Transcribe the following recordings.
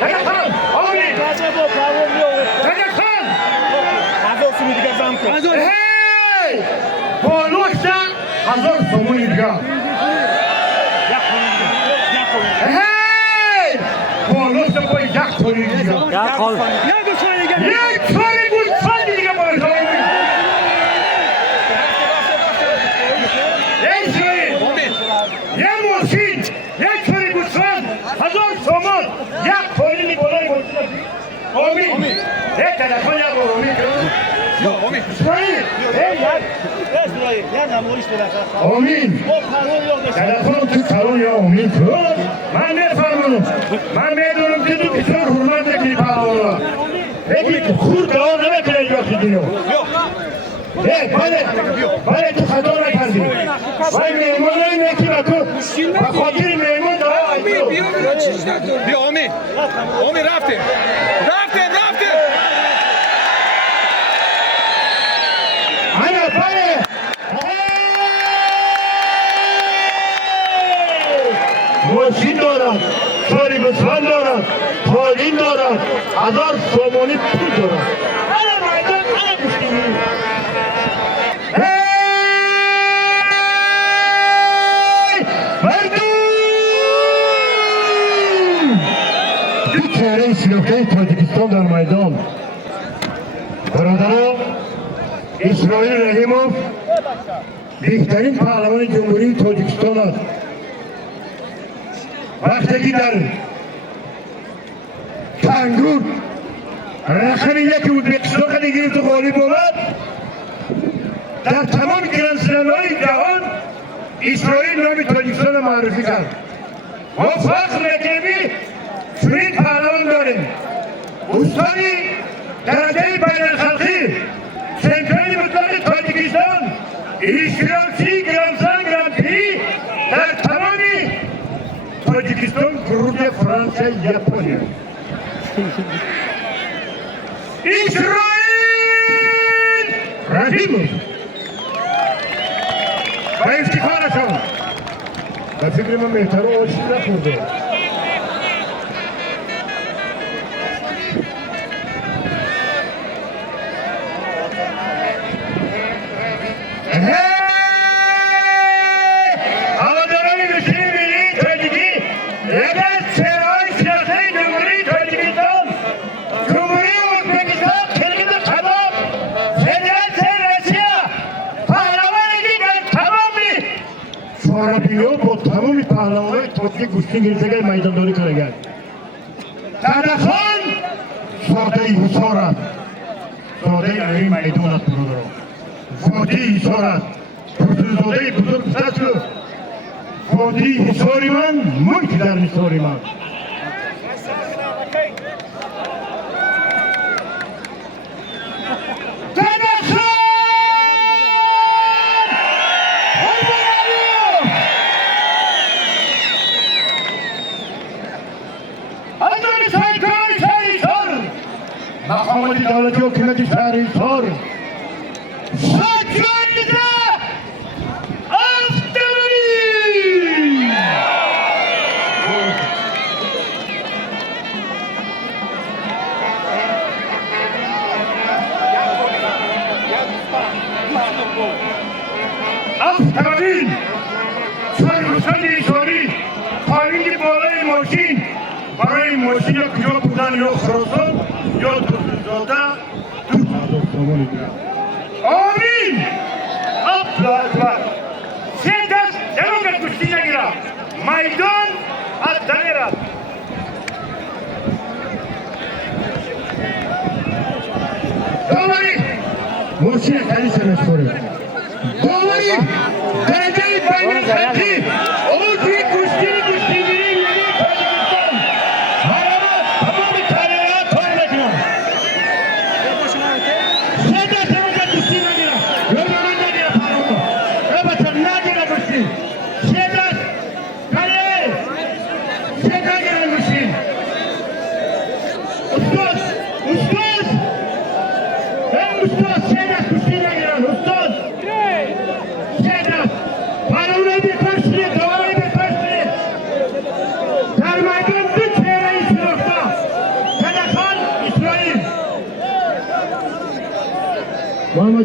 Dadaxon, omin. Dadaxon. Azosini diga zamko. Hey! Polosha 1000 so'm yurgan. Hey! Polosha qo'y yak qo'ygan. Yak qo'ygan degan bo'ladi. Amin. Telefon tu kalon ya amin. Ben ne farmım? Ben ne diyorum ki tu kişiler hürmetli kalonlar. Peki kurda ne bekleyecek diyor? Yok. Hey, bana tu kadar kaldı. Vay memurun ne ki bakı? Bakıcı memur daha amin. Bir amin. Amin rafte. Rafte. Ana bana. ماشین دارد، ساریبستان دارد، تالین دارد، 1000 سومانی پول دارد. هر میدان هر گوشتی. مردم! دو چهره شلوغه تاجیکستان در میدان. برادران، اسماعیل رحیموف بهترین پهلوان جمهوری تاجیکستان است. وقتی در تنگور رقم یکی ازبکستان خیلی گیرد و غالب بود در تمام گرانسلم‌های جهان اسرائیل نام تاجیکستان معرفی کرد. ما فخر می‌کنیم چنین پهلوان داریم. استانی درجه بین‌المللی چمپیون مطلق تاجیکستان اشتراکی گرانسلم گرانپری در تمام Tacikistan, Rusya, Fransa, Japonya. İsrail! Rahimov! Ben istikhara şahım. Ben fikrime mehtarı o şişle kurdu. Arabiyyo bu tamam bir pahlavanı Tokyo Gustin Girizegay maydandori karagan. Dadaxon Sodai Husorat. Sodai Ayi Maydonat budur. Sodai Husorat. Sodai buzurg stachu. Sodai Husoriman, mulk dar Husoriman. مقامات دولتی حکومت شهریار ساکانیده افتمانی افتمانی سرگوشن ایشاری پایین بالای ماشین برای ماشین یا کجا بودن یا خراسان یا توزیزاده تو حضور سامانی بیرد. آمین! الله اکبر! سه دست جلوگت کشتی نگیرد. میدان از دنیرد. داوری! ماشین خیلی سرش کنید. داوری! درجه بین الخطی اوجی کشتی Ustoz! Ustoz! Ustoz!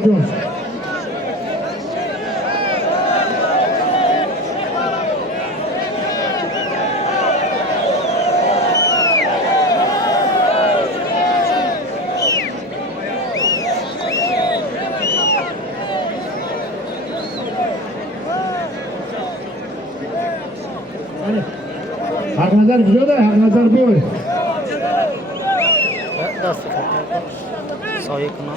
Kudum. Hak nazar güzel de hak nazar bu. دست سایه کنم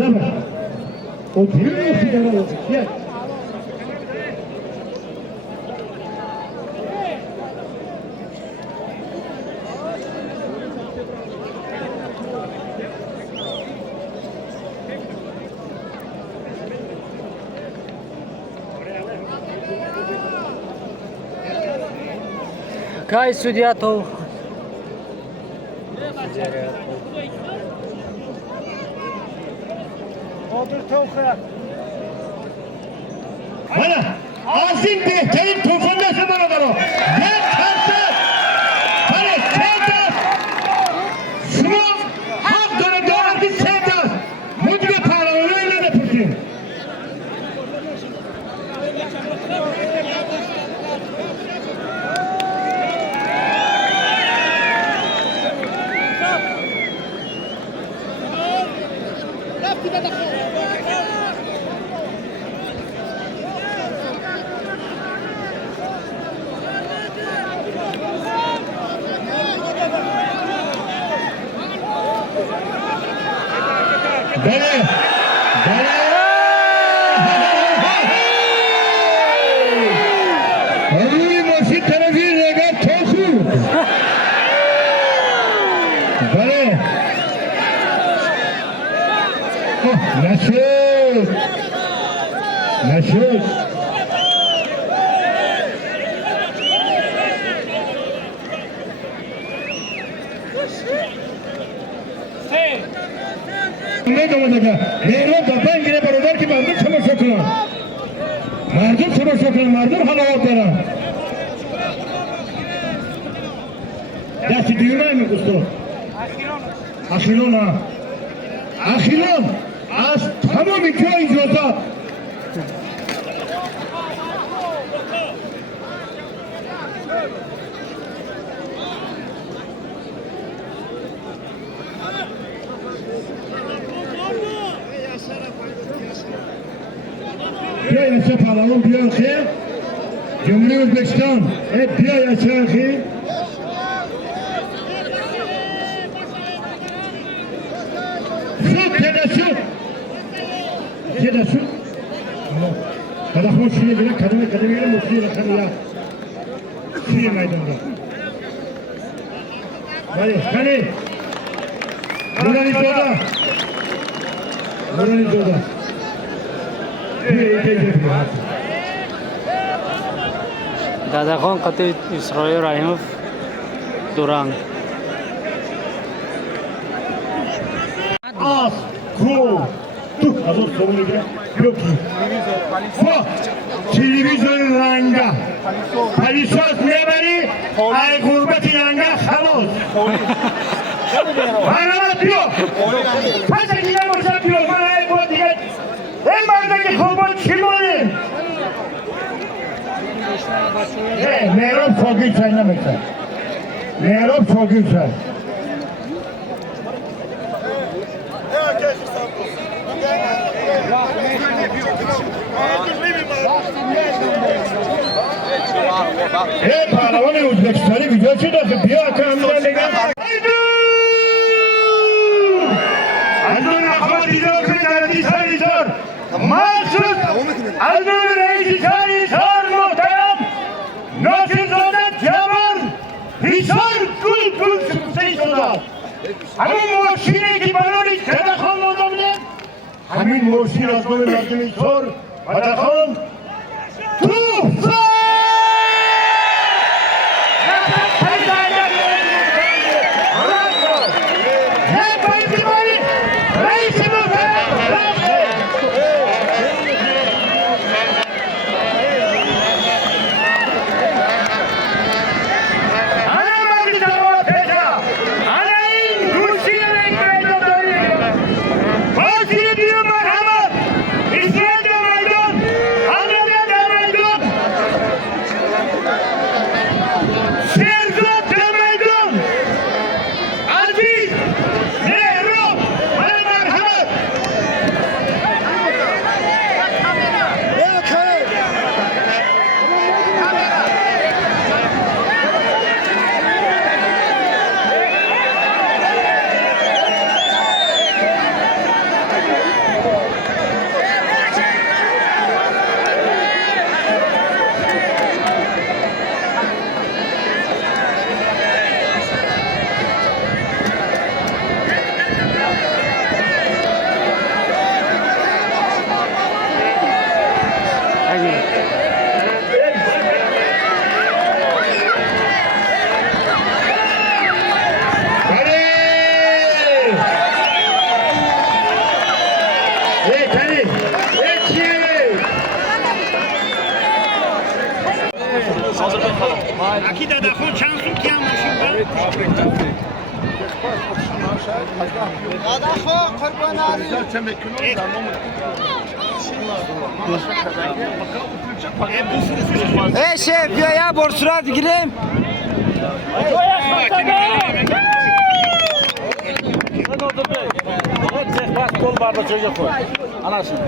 Lama. O değil mi sigara oldu? Gel. کای سودیا تو Bana azim behterin tufundası bana da o. Gel kalsa. Bana sevdas. Şunu hak döne doğru sevdas. Mutlu para öyle de pürsün. Beni. Beni. Maçı televizyon ega toku. Beni. Nasıl? Nasıl? Ne demek? Mehmet Baban yine beraber ki mardum çamaşır kılan. Mardum çamaşır kılan, mardum halavatlara. Desti düğme mi kustu? Ahilon ha. Ahilon. Az tamam iki ay izlata. بیا ایسا پالاون بیا خیر جمهوری ازبکستان بیا ایسا خیر سود تدسود تدسود kada hoş şeye göre kademe göre mutlu rakamı ya şuraya meydanda hadi buradan izlada دادخان قطع اسرائیل رحیموف دوران Az, kru, tu, azot sorunu bile yok ki. Televizyon ranga, palisos neberi, ay gurbeti ranga, halos. Bana diyor, kaç ekine boşa diyor, bana ay bu diye. En bardaki kurban kim oluyor? Meyrop çok güzel ne mesela? Meyrop çok güzel. Pehlivan Özbekistan'ı güzel çıdarsın. Bir akamdan degan. Haydi! Aldın Ahmet İzor, Kırklar'ı İzor. Mahsus! Aldın Reis İzor muhterem. Nasılsın Cemal? İzor kul sıkıntı İzor'a. Ama muhakkine ki bana bir telefon oldu bile. همین موسیقی از من مردمی سر و دخان توفا اکی دادخون چند سو کیم ماشین دادخون قربان ای شef بیا ya borsurat gireyim. Bas kol barda çocuk koy. Anasını.